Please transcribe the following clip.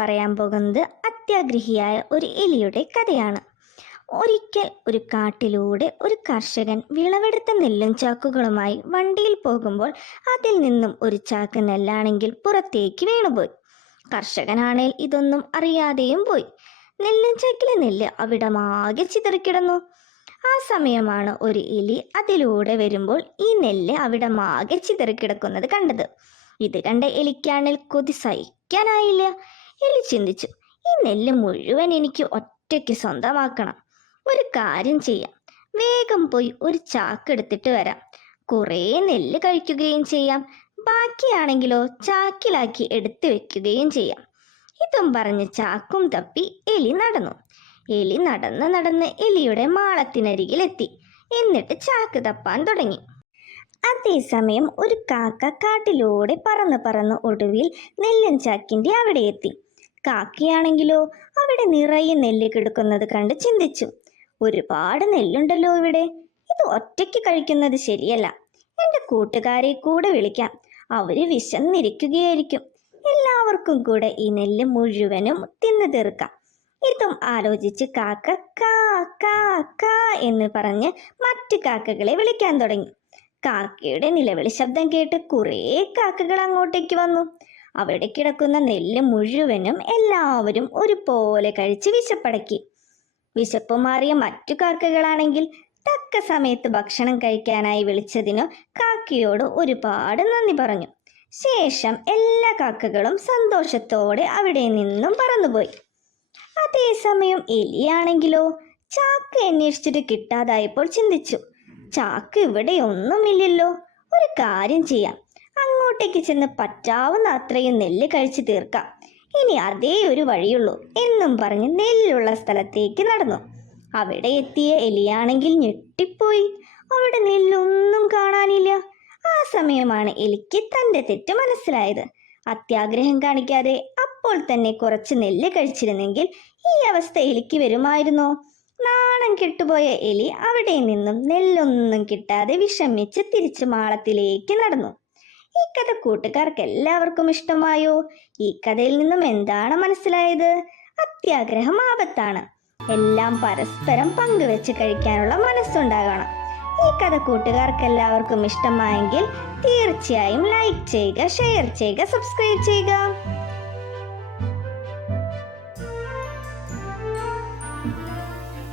പറയാൻ പോകുന്നത് അത്യാഗ്രഹിയായ ഒരു എലിയുടെ കഥയാണ്. ഒരിക്കൽ ഒരു കാട്ടിലൂടെ ഒരു കർഷകൻ വിളവെടുത്ത നെല്ലും ചാക്കുകളുമായി വണ്ടിയിൽ പോകുമ്പോൾ അതിൽ നിന്നും ഒരു ചാക്ക് നെല്ലാണെങ്കിൽ പുറത്തേക്ക് വീണുപോയി. കർഷകനാണേൽ ഇതൊന്നും അറിയാതെയും പോയി. നെല്ലും ചാക്കിലെ നെല്ല് അവിടമാകെ ചിതറിക്കിടന്നു. ആ സമയമാണ് ഒരു എലി അതിലൂടെ വരുമ്പോൾ ഈ നെല്ല് അവിടമാകെ ചിതറിക്കിടക്കുന്നത് കണ്ടത്. ഇത് കണ്ട എലിക്കാണേൽ കൊതി സഹിക്കാനായില്ല. എലി ചിന്തിച്ചു, ഈ നെല്ല് മുഴുവൻ എനിക്ക് ഒറ്റയ്ക്ക് സ്വന്തമാക്കണം. ഒരു കാര്യം ചെയ്യാം, വേഗം പോയി ഒരു ചാക്ക് എടുത്തിട്ട് വരാം. കുറേ നെല്ല് കഴിക്കുകയും ചെയ്യാം, ബാക്കിയാണെങ്കിലോ ചാക്കിലാക്കി എടുത്തു വെക്കുകയും ചെയ്യാം. ഇതും പറഞ്ഞ് ചാക്കും തപ്പി എലി നടന്നു. എലി നടന്ന് എലിയുടെ മാളത്തിനരികിലെത്തി. എന്നിട്ട് ചാക്ക് തപ്പാൻ തുടങ്ങി. അതേസമയം ഒരു കാക്ക കാട്ടിലൂടെ പറന്ന് ഒടുവിൽ നെല്ലും ചാക്കിൻ്റെ അവിടെ എത്തി. കാക്കയാണെങ്കിലോ അവിടെ നിറയെ നെല്ല് കിടക്കുന്നത് കണ്ട് ചിന്തിച്ചു, ഒരുപാട് നെല്ലുണ്ടല്ലോ ഇവിടെ, ഇത് ഒറ്റയ്ക്ക് കഴിക്കുന്നത് ശരിയല്ല. എൻ്റെ കൂട്ടുകാരെ കൂടെ വിളിക്കാം, അവര് വിശന്നിരിക്കുകയായിരിക്കും. എല്ലാവർക്കും കൂടെ ഈ നെല്ല് മുഴുവനും തിന്നു തീർക്കാം. ഇതും ആലോചിച്ച് കാക്ക കാ കാ കാ എന്ന് പറഞ്ഞ് മറ്റു കാക്കകളെ വിളിക്കാൻ തുടങ്ങി. കാക്കയുടെ നിലവിളി ശബ്ദം കേട്ട് കുറേ കാക്കകൾ അങ്ങോട്ടേക്ക് വന്നു. അവിടെ കിടക്കുന്ന നെല്ല് മുഴുവനും എല്ലാവരും ഒരുപോലെ കഴിച്ച് വിശപ്പടക്കി. വിശപ്പ് മാറിയ മറ്റു കാക്കകളാണെങ്കിൽ തക്ക സമയത്ത് ഭക്ഷണം കഴിക്കാനായി വിളിച്ചതിനു കാക്കയോട് ഒരുപാട് നന്ദി പറഞ്ഞു. ശേഷം എല്ലാ കാക്കകളും സന്തോഷത്തോടെ അവിടെ നിന്നും പറന്നുപോയി. അതേസമയം എലിയാണെങ്കിലോ ചാക്ക് അന്വേഷിച്ചിട്ട് കിട്ടാതായപ്പോൾ ചിന്തിച്ചു, ചാക്ക് ഇവിടെ ഒന്നുമില്ലല്ലോ. ഒരു കാര്യം ചെയ്യാം, അങ്ങോട്ടേക്ക് ചെന്ന് പറ്റാവുന്ന അത്രയും നെല്ല് കഴിച്ചു തീർക്കാം. ഇനി അതേ ഒരു വഴിയുള്ളൂ എന്നും പറഞ്ഞ് നെല്ലുള്ള സ്ഥലത്തേക്ക് നടന്നു. അവിടെ എത്തിയ എലിയാണെങ്കിൽ ഞെട്ടിപ്പോയി. അവിടെ നെല്ലൊന്നും കാണാനില്ല. ആ സമയമാണ് എലിക്ക് തൻ്റെ തെറ്റ് മനസ്സിലായത്. അത്യാഗ്രഹം കാണിക്കാതെ അപ്പോൾ തന്നെ കുറച്ച് നെല്ല് കഴിച്ചിരുന്നെങ്കിൽ ഈ അവസ്ഥ എലിക്ക് വരുമായിരുന്നോ? നാണം കെട്ടുപോയ എലി അവിടെ നിന്നും നെല്ലൊന്നും കിട്ടാതെ വിഷമിച്ച് തിരിച്ചു മാളത്തിലേക്ക് നടന്നു. ഈ കഥ കൂട്ടുകാർക്ക് എല്ലാവർക്കും ഇഷ്ടമായോ? ഈ കഥയിൽ നിന്നും എന്താണ് മനസ്സിലായത്? അത്യാഗ്രഹം ആപത്താണ്. എല്ലാം പരസ്പരം പങ്കുവെച്ച് കഴിക്കാനുള്ള മനസ്സുണ്ടാകണം. ഈ കഥ കൂട്ടുകാർക്ക് എല്ലാവർക്കും ഇഷ്ടമായെങ്കിൽ തീർച്ചയായും ലൈക്ക് ചെയ്യുക, ഷെയർ ചെയ്യുക, സബ്സ്ക്രൈബ് ചെയ്യുക.